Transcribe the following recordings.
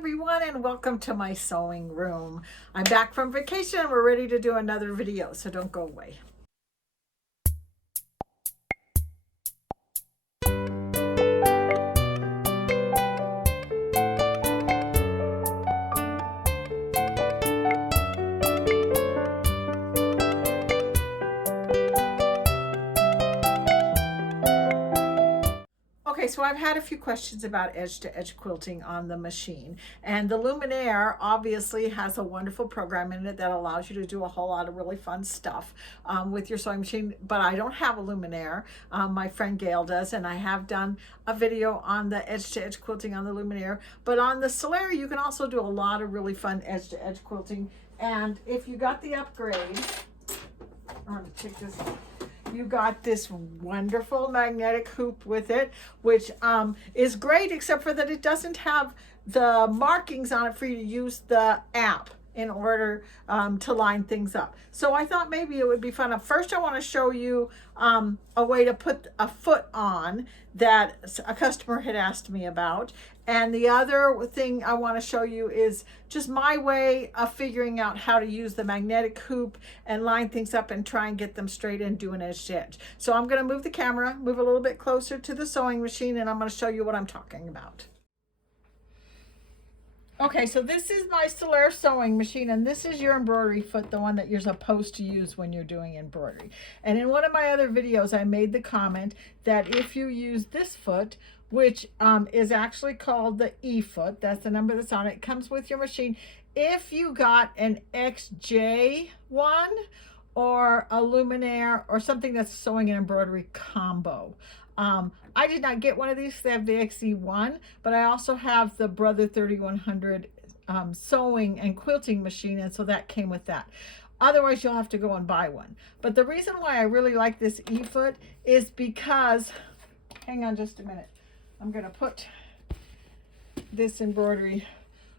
everyone, and welcome to my sewing room. I'm back from vacation and we're ready to do another video, so don't go away. Okay, so I've had a few questions about edge-to-edge quilting on the machine, and the Luminaire obviously has a wonderful program in it that allows you to do a whole lot of really fun stuff with your sewing machine, but I don't have a Luminaire. My friend Gail does, and I have done a video on the edge-to-edge quilting on the Luminaire, but on the Solaire you can also do a lot of really fun edge-to-edge quilting. And if you got the upgrade, I'm going to take this off. You got this wonderful magnetic hoop with it, which is great, except for that it doesn't have the markings on it for you to use the app in order to line things up. So I thought maybe it would be fun. First, I want to show you a way to put a foot on that a customer had asked me about. And the other thing I want to show you is just my way of figuring out how to use the magnetic hoop and line things up and try and get them straight and do an edge to edge. So I'm going to move the camera, move a little bit closer to the sewing machine, and I'm going to show you what I'm talking about. Okay, so this is my Solaire sewing machine, and this is your embroidery foot, the one that you're supposed to use when you're doing embroidery. And in one of my other videos, I made the comment that if you use this foot, which is actually called the E foot, that's the number that's on it, comes with your machine. If you got an XJ one or a Luminaire or something that's sewing and embroidery combo. I did not get one of these. They have the XE1, but I also have the Brother 3100 sewing and quilting machine, and so that came with that. Otherwise, you'll have to go and buy one. But the reason why I really like this E-foot is because, hang on just a minute, I'm going to put this embroidery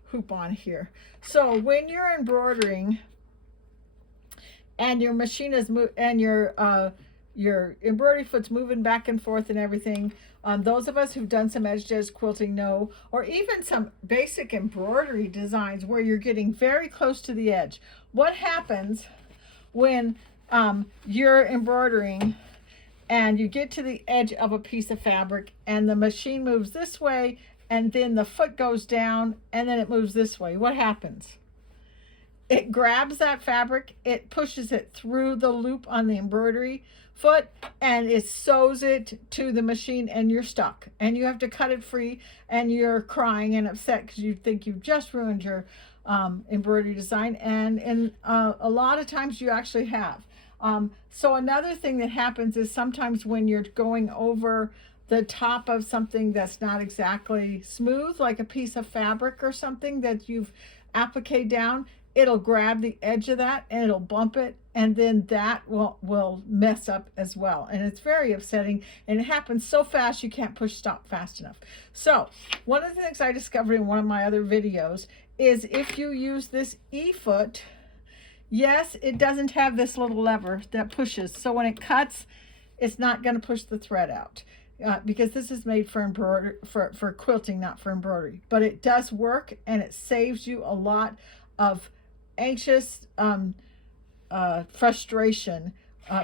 hoop on here. So when you're embroidering and your machine is and your embroidery foot's moving back and forth and everything. Those of us who've done some edge-to-edge quilting know, or even some basic embroidery designs where you're getting very close to the edge. What happens when you're embroidering and you get to the edge of a piece of fabric and the machine moves this way and then the foot goes down and then it moves this way? What happens? It grabs that fabric, it pushes it through the loop on the embroidery foot, and it sews it to the machine, and you're stuck. And you have to cut it free, and you're crying and upset because you think you've just ruined your embroidery design. And a lot of times you actually have. So another thing that happens is sometimes when you're going over the top of something that's not exactly smooth, like a piece of fabric or something that you've appliqued down, it'll grab the edge of that and it'll bump it, and then that will mess up as well. And it's very upsetting, and it happens so fast you can't push stop fast enough. So one of the things I discovered in one of my other videos is if you use this E-foot, yes, it doesn't have this little lever that pushes. So when it cuts, it's not going to push the thread out. Because this is made for embroidery, for quilting, not for embroidery. But it does work, and it saves you a lot of anxious frustration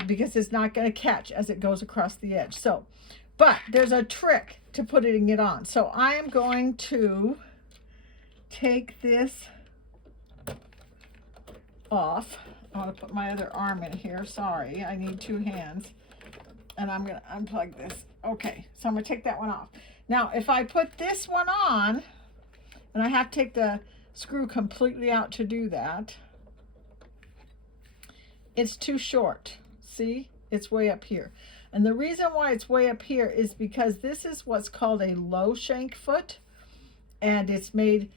because it's not going to catch as it goes across the edge. So, but there's a trick to putting it on. So I am going to take this off. I want to put my other arm in here. Sorry, I need two hands. And I'm going to unplug this. Okay, so I'm going to take that one off. Now, if I put this one on, and I have to take the screw completely out to do that, it's too short. See, it's way up here. And the reason why it's way up here is because this is what's called a low shank foot, and it's made,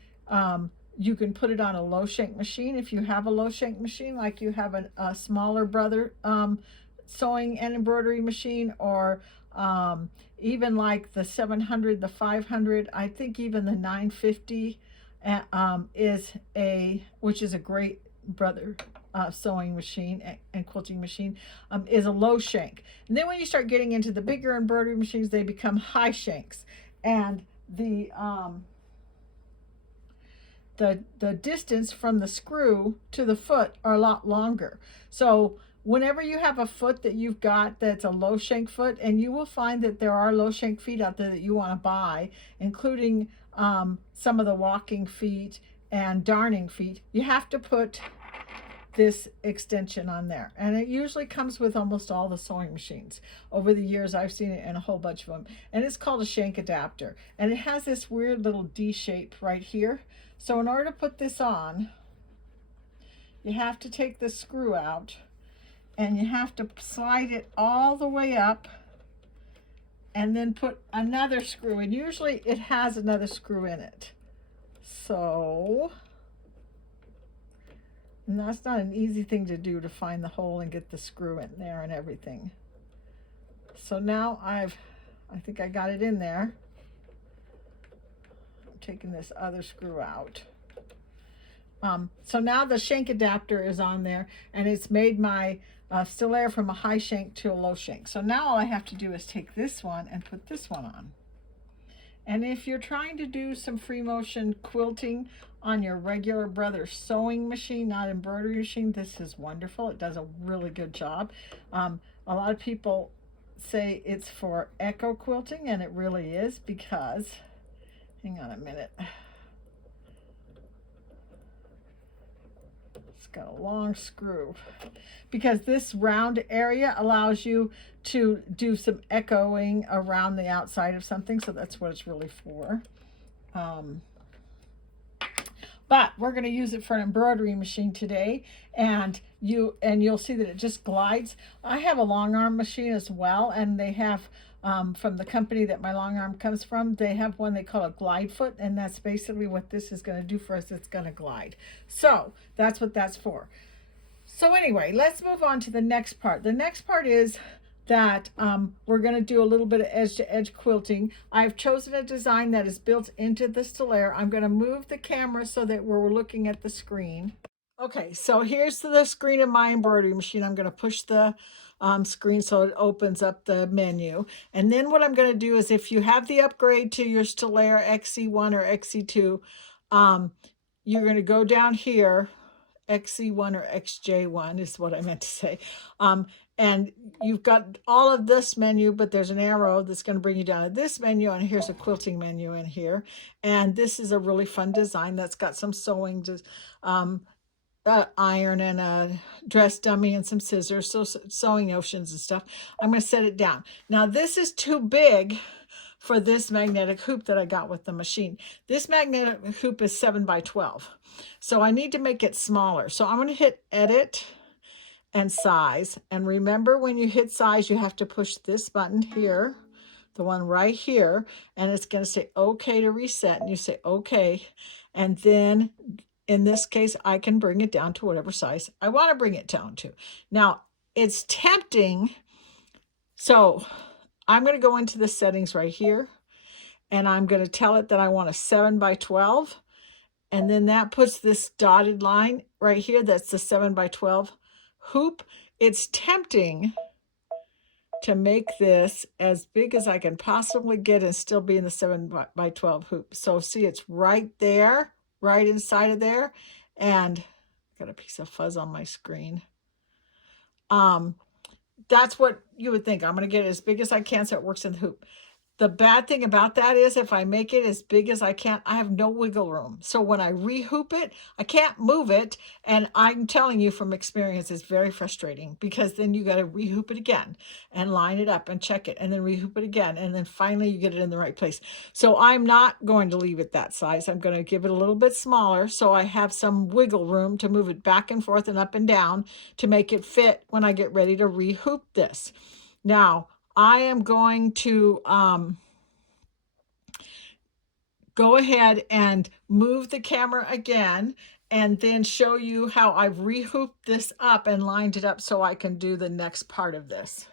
you can put it on a low shank machine if you have a low shank machine, like you have a smaller Brother sewing and embroidery machine, or even like the 700, the 500, I think even the 950 which is a great Brother sewing machine and quilting machine, is a low shank. And then when you start getting into the bigger embroidery machines, they become high shanks. And the the distance from the screw to the foot are a lot longer. So whenever you have a foot that you've got that's a low shank foot, and you will find that there are low shank feet out there that you want to buy, including some of the walking feet and darning feet, you have to put this extension on there, and it usually comes with almost all the sewing machines. Over the years I've seen it in a whole bunch of them, and it's called a shank adapter, and it has this weird little D shape right here. So in order to put this on, you have to take the screw out, and you have to slide it all the way up and then put another screw, and usually it has another screw in it. So, and that's not an easy thing to do, to find the hole and get the screw in there and everything. So now I think I got it in there. I'm taking this other screw out. So now the shank adapter is on there, and it's made my stillaire from a high shank to a low shank. So now all I have to do is take this one and put this one on. And if you're trying to do some free motion quilting on your regular brother sewing machine, not embroidery machine, this is wonderful. It does a really good job. A lot of people say it's for echo quilting, and it really is, because, hang on a minute, it's got a long screw, because this round area allows you to do some echoing around the outside of something, so that's what it's really for. But we're going to use it for an embroidery machine today, and you'll see that it just glides. I have a long arm machine as well, and they have from the company that my long arm comes from, they have one they call a glide foot, and that's basically what this is going to do for us. It's going to glide. So that's what that's for. So anyway, let's move on to the next part. The next part is that we're going to do a little bit of edge-to-edge quilting. I've chosen a design that is built into the stillaire. I'm going to move the camera so that we're looking at the screen. Okay, so here's the screen of my embroidery machine. I'm going to push the screen so it opens up the menu. And then what I'm going to do is, if you have the upgrade to your stillaire XC1 or XC2, you're going to go down here. XC1 or XJ1 is what I meant to say. And you've got all of this menu, but there's an arrow that's going to bring you down to this menu, and here's a quilting menu in here. And this is a really fun design that's got some sewing, iron and a dress dummy and some scissors, so sewing notions and stuff. I'm going to set it down. Now this is too big for this magnetic hoop that I got with the machine. This magnetic hoop is 7 by 12. So I need to make it smaller. So I'm going to hit edit and size. And remember, when you hit size, you have to push this button here, the one right here, and it's going to say okay to reset, and you say okay. And then in this case, I can bring it down to whatever size I want to bring it down to. Now, it's tempting. So I'm going to go into the settings right here, and I'm going to tell it that I want a 7 by 12. And then that puts this dotted line right here. That's the 7 by 12 hoop. It's tempting to make this as big as I can possibly get and still be in the 7 by 12 hoop. So see, it's right there, right inside of there. And I got a piece of fuzz on my screen. That's what you would think. I'm going to get it as big as I can so it works in the hoop. The bad thing about that is, if I make it as big as I can, I have no wiggle room. So when I rehoop it, I can't move it. And I'm telling you from experience, it's very frustrating, because then you got to rehoop it again and line it up and check it, and then rehoop it again. And then finally you get it in the right place. So I'm not going to leave it that size. I'm going to give it a little bit smaller, so I have some wiggle room to move it back and forth and up and down to make it fit when I get ready to rehoop this. Now, I am going to go ahead and move the camera again, and then show you how I've rehooped this up and lined it up so I can do the next part of this.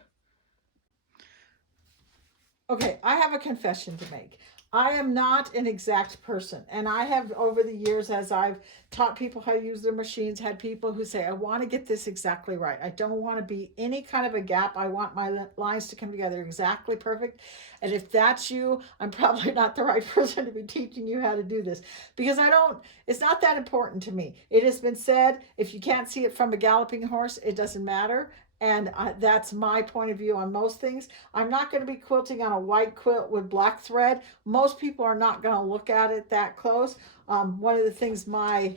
Okay, I have a confession to make. I am not an exact person. And I have, over the years, as I've taught people how to use their machines, had people who say, I want to get this exactly right. I don't want to be any kind of a gap. I want my lines to come together exactly perfect. And if that's you, I'm probably not the right person to be teaching you how to do this, because it's not that important to me. It has been said, if you can't see it from a galloping horse, it doesn't matter. And that's my point of view on most things. I'm not going to be quilting on a white quilt with black thread. Most people are not going to look at it that close. One of the things my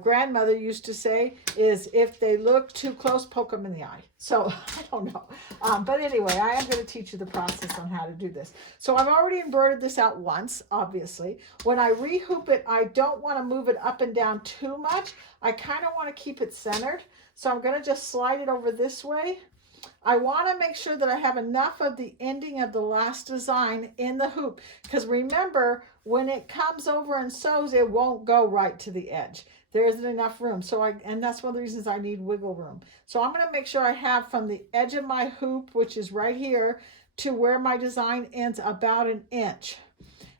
grandmother used to say is, if they look too close, poke them in the eye. So I don't know. But anyway, I am going to teach you the process on how to do this. So I've already embroidered this out once, obviously. When I rehoop it, I don't want to move it up and down too much. I kind of want to keep it centered. So I'm going to just slide it over this way. I want to make sure that I have enough of the ending of the last design in the hoop, because remember, when it comes over and sews, it won't go right to the edge. There isn't enough room. And that's one of the reasons I need wiggle room. So I'm going to make sure I have from the edge of my hoop, which is right here, to where my design ends about an inch.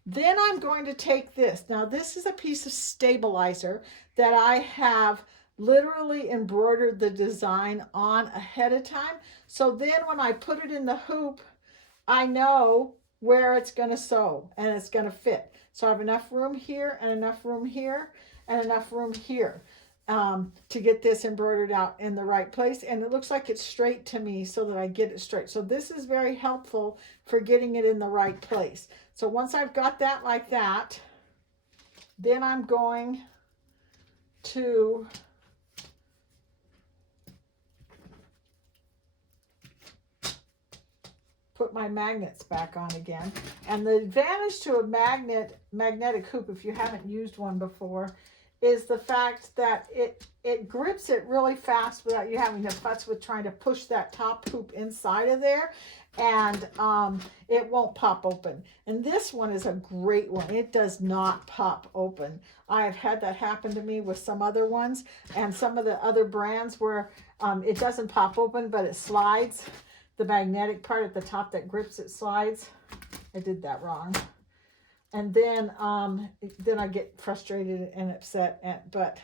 Then I'm going to take this. Now this is a piece of stabilizer that I have literally embroidered the design on ahead of time. So then when I put it in the hoop, I know where it's going to sew and it's going to fit. So I have enough room here and enough room here and enough room here to get this embroidered out in the right place. And it looks like it's straight to me, so that I get it straight. So this is very helpful for getting it in the right place. So once I've got that like that, then I'm going to put my magnets back on again. And the advantage to a magnetic hoop, if you haven't used one before, is the fact that it grips it really fast without you having to futz with trying to push that top hoop inside of there, and it won't pop open. And this one is a great one. It does not pop open. I have had that happen to me with some other ones and some of the other brands where it doesn't pop open, but it slides. The magnetic part at the top that grips it slides. I did that wrong. And then I get frustrated and upset, but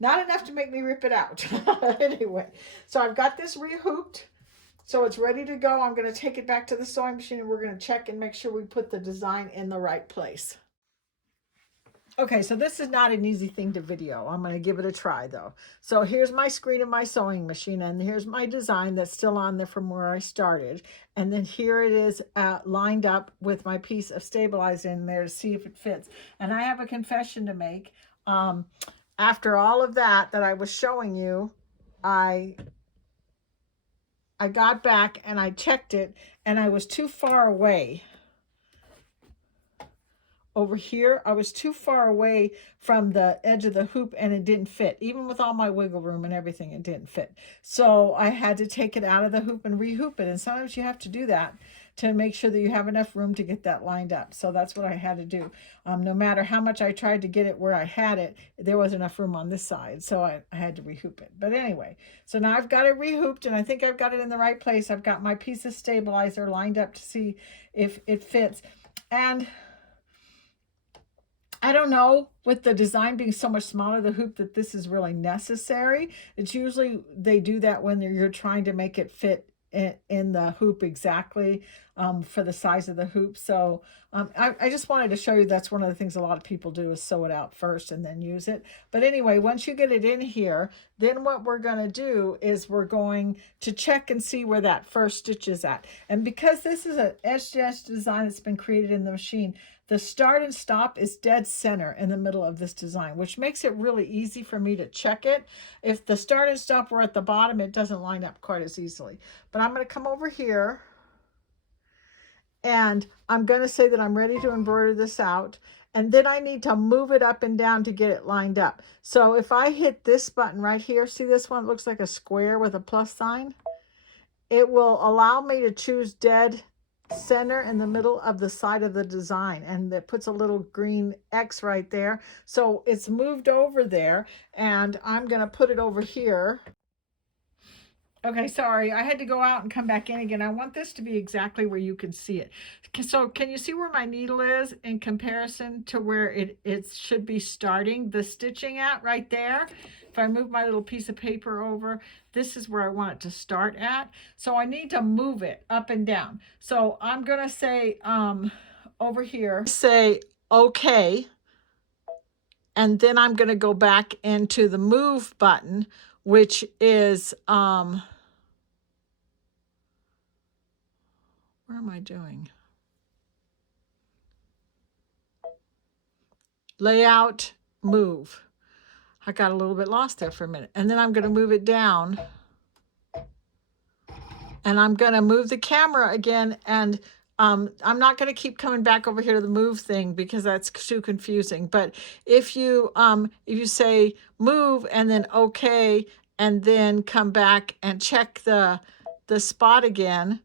not enough to make me rip it out. Anyway, so I've got this rehooped, so it's ready to go. I'm going to take it back to the sewing machine, and we're going to check and make sure we put the design in the right place. Okay, so this is not an easy thing to video. I'm going to give it a try, though. So here's my screen of my sewing machine, and here's my design that's still on there from where I started. And then here it is lined up with my piece of stabilizer in there to see if it fits. And I have a confession to make. After all of that I was showing you, I got back and I checked it, and I was too far away. Over here, I was too far away from the edge of the hoop, and it didn't fit. Even with all my wiggle room and everything, it didn't fit. So I had to take it out of the hoop and rehoop it. And sometimes you have to do that to make sure that you have enough room to get that lined up. So that's what I had to do. No matter how much I tried to get it where I had it, there was enough room on this side. So I had to rehoop it. But anyway, so now I've got it rehooped, and I think I've got it in the right place. I've got my piece of stabilizer lined up to see if it fits. And I don't know, with the design being so much smaller, the hoop, that this is really necessary. It's usually, they do that when you're trying to make it fit in the hoop exactly for the size of the hoop. So I just wanted to show you that's one of the things a lot of people do, is sew it out first and then use it. But anyway, once you get it in here, then what we're going to do is we're going to check and see where that first stitch is at. And because this is an edge-to-edge design that's been created in the machine, the start and stop is dead center in the middle of this design, which makes it really easy for me to check it. If the start and stop were at the bottom, it doesn't line up quite as easily. But I'm going to come over here, and I'm going to say that I'm ready to embroider this out. And then I need to move it up and down to get it lined up. So if I hit this button right here, see this one? It looks like a square with a plus sign. It will allow me to choose dead center in the middle of the side of the design, and it puts a little green X right there. So it's moved over there, and I'm going to put it over here. Okay, sorry. I had to go out and come back in again. I want this to be exactly where you can see it. So can you see where my needle is in comparison to where it should be starting the stitching at right there? If I move my little piece of paper over, this is where I want it to start at. So I need to move it up and down. So I'm going to say over here, say okay. And then I'm going to go back into the move button, which is where am I doing? Layout, move. I got a little bit lost there for a minute. And then I'm going to move it down. And I'm going to move the camera again. And I'm not going to keep coming back over here to the move thing because that's too confusing. But if you say move and then okay, and then come back and check the spot again,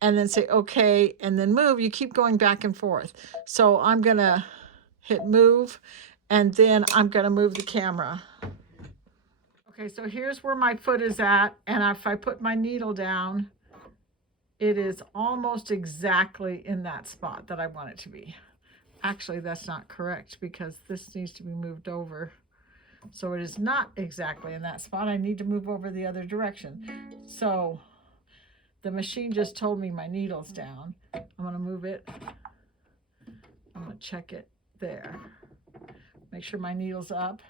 and then say okay, and then move, you keep going back and forth. So I'm going to hit move, and then I'm going to move the camera. Okay, so here's where my foot is at, and if I put my needle down, it is almost exactly in that spot that I want it to be. Actually, that's not correct because this needs to be moved over. So it is not exactly in that spot. I need to move over the other direction. So the machine just told me my needle's down. I'm going to move it. I'm going to check it there. Make sure my needle's up.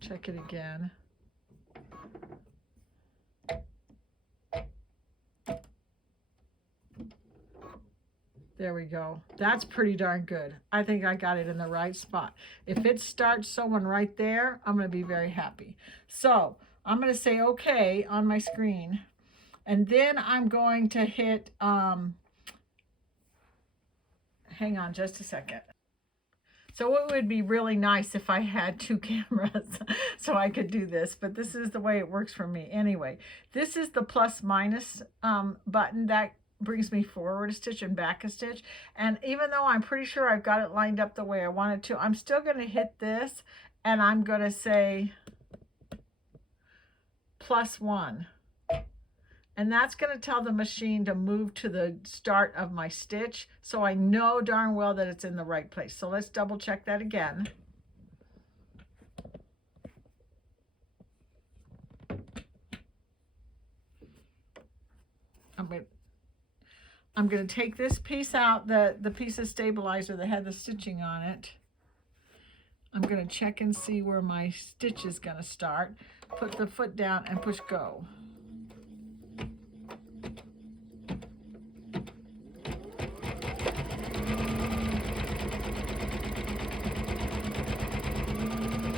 Check it again. There we go. That's pretty darn good. I think I got it in the right spot. If it starts sewing right there, I'm going to be very happy. So I'm going to say okay on my screen. And then I'm going to hit, hang on just a second. So it would be really nice if I had two cameras so I could do this, but this is the way it works for me. Anyway, this is the plus minus button that brings me forward a stitch and back a stitch. And even though I'm pretty sure I've got it lined up the way I want it to, I'm still going to hit this and I'm going to say +1. And that's going to tell the machine to move to the start of my stitch, so I know darn well that it's in the right place. So let's double check that again. I'm going to take this piece out, the piece of stabilizer that had the stitching on it. I'm going to check and see where my stitch is going to start. Put the foot down and push go.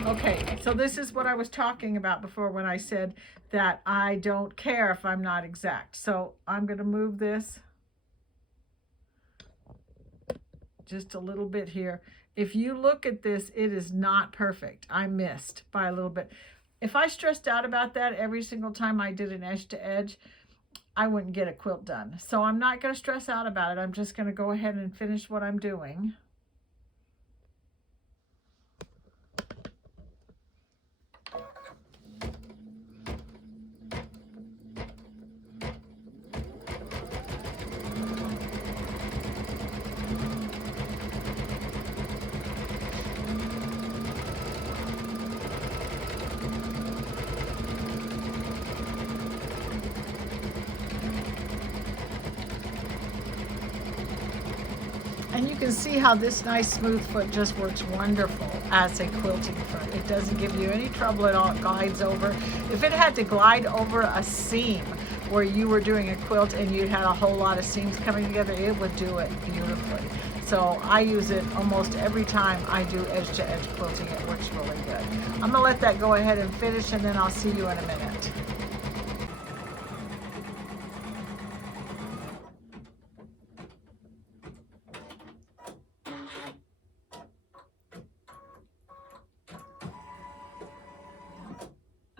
Okay, so this is what I was talking about before when I said that I don't care if I'm not exact. So I'm going to move this just a little bit here. If you look at this, it is not perfect. I missed by a little bit. If I stressed out about that every single time I did an edge to edge, I wouldn't get a quilt done. So I'm not going to stress out about it. I'm just going to go ahead and finish what I'm doing. And you can see how this nice smooth foot just works wonderful as a quilting foot. It doesn't give you any trouble at all. It glides over. If it had to glide over a seam where you were doing a quilt and you had a whole lot of seams coming together, it would do it beautifully. So I use it almost every time I do edge to edge quilting. It works really good. I'm gonna let that go ahead and finish, and then I'll see you in a minute.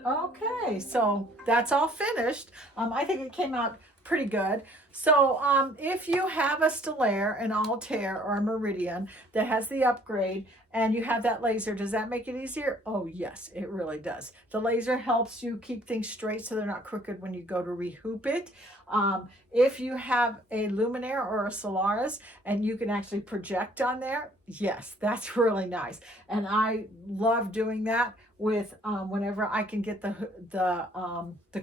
Okay, so that's all finished. I think it came out pretty good. So if you have a Stellaire, an Altair, or a Meridian that has the upgrade and you have that laser, does that make it easier? Oh yes, it really does. The laser helps you keep things straight so they're not crooked when you go to rehoop it. If you have a Luminaire or a Solaris and you can actually project on there, yes, that's really nice. And I love doing that with whenever I can get the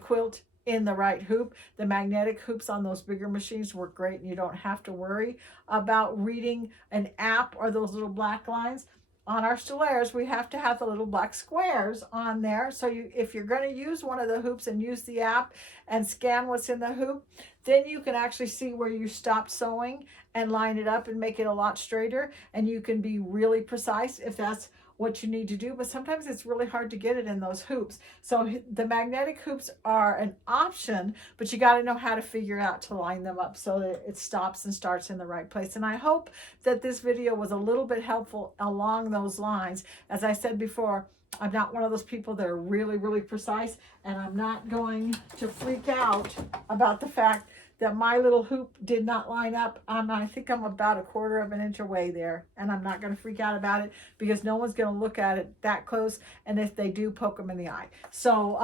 quilt in the right hoop. The magnetic hoops on those bigger machines work great, and you don't have to worry about reading an app or those little black lines. On our Stellaires, we have to have the little black squares on there. So if you're going to use one of the hoops and use the app and scan what's in the hoop, then you can actually see where you stopped sewing and line it up and make it a lot straighter. And you can be really precise if that's what you need to do, but sometimes it's really hard to get it in those hoops. So the magnetic hoops are an option, but you got to know how to figure out to line them up so that it stops and starts in the right place. And I hope that this video was a little bit helpful along those lines. As I said before, I'm not one of those people that are really, really precise, and I'm not going to freak out about the fact that my little hoop did not line up. I think I'm about 1/4 of an inch away there, and I'm not going to freak out about it because no one's going to look at it that close, and if they do, poke them in the eye. So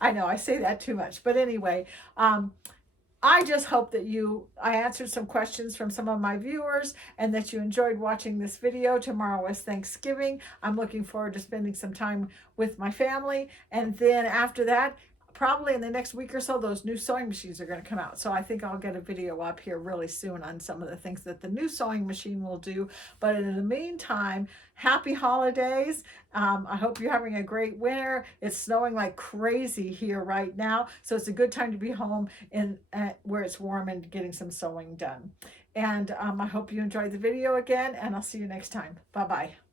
I know I say that too much, but anyway, I just hope that I answered some questions from some of my viewers and that you enjoyed watching this video. Tomorrow is Thanksgiving. I'm looking forward to spending some time with my family, and then after that, probably in the next week or so, those new sewing machines are going to come out. So I think I'll get a video up here really soon on some of the things that the new sewing machine will do. But in the meantime, happy holidays. I hope you're having a great winter. It's snowing like crazy here right now. So it's a good time to be home where it's warm and getting some sewing done. And I hope you enjoyed the video again, and I'll see you next time. Bye-bye.